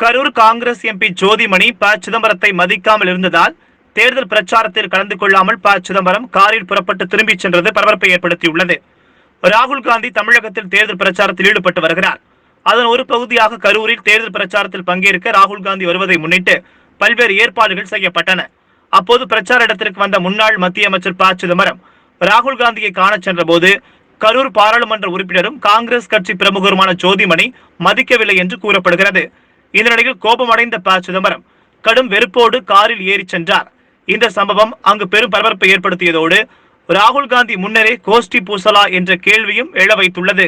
Karur Congress MP Jothimani ப. சிதம்பரத்தை மதிக்காமல் இருந்ததால் தேர்தல் பிரச்சாரத்தில் கலந்து கொள்ளாமல் ப. சிதம்பரம் காரில் புறப்பட்டு திரும்பிச் சென்றது பரபரப்பை ஏற்படுத்தியுள்ளது. ராகுல் காந்தி தமிழகத்தில் தேர்தல் பிரச்சாரத்தில் ஈடுபட்டு வருகிறார். அதன் ஒரு பகுதியாக கரூரில் தேர்தல் பிரச்சாரத்தில் பங்கேற்க ராகுல் காந்தி வருவதை முன்னிட்டு பல்வேறு ஏற்பாடுகள் செய்யப்பட்டன. அப்போது பிரச்சார இடத்திற்கு வந்த முன்னாள் மத்திய அமைச்சர் ப. சிதம்பரம் ராகுல் காந்தியை காண சென்றபோது கரூர் பாராளுமன்ற உறுப்பினரும் காங்கிரஸ் கட்சி பிரமுகருமான ஜோதிமணி மதிக்கவில்லை என்று கூறப்படுகிறது. இதனிடையில் கோபமடைந்த ப. சிதம்பரம் கடும் வெறுப்போடு காரில் ஏறிச் சென்றார். இந்த சம்பவம் அங்கு பெரும் பரபரப்பை ஏற்படுத்தியதோடு ராகுல் காந்தி முன்னரே கோஷ்டி பூசலா என்ற கேள்வியும் எழ வைத்துள்ளது.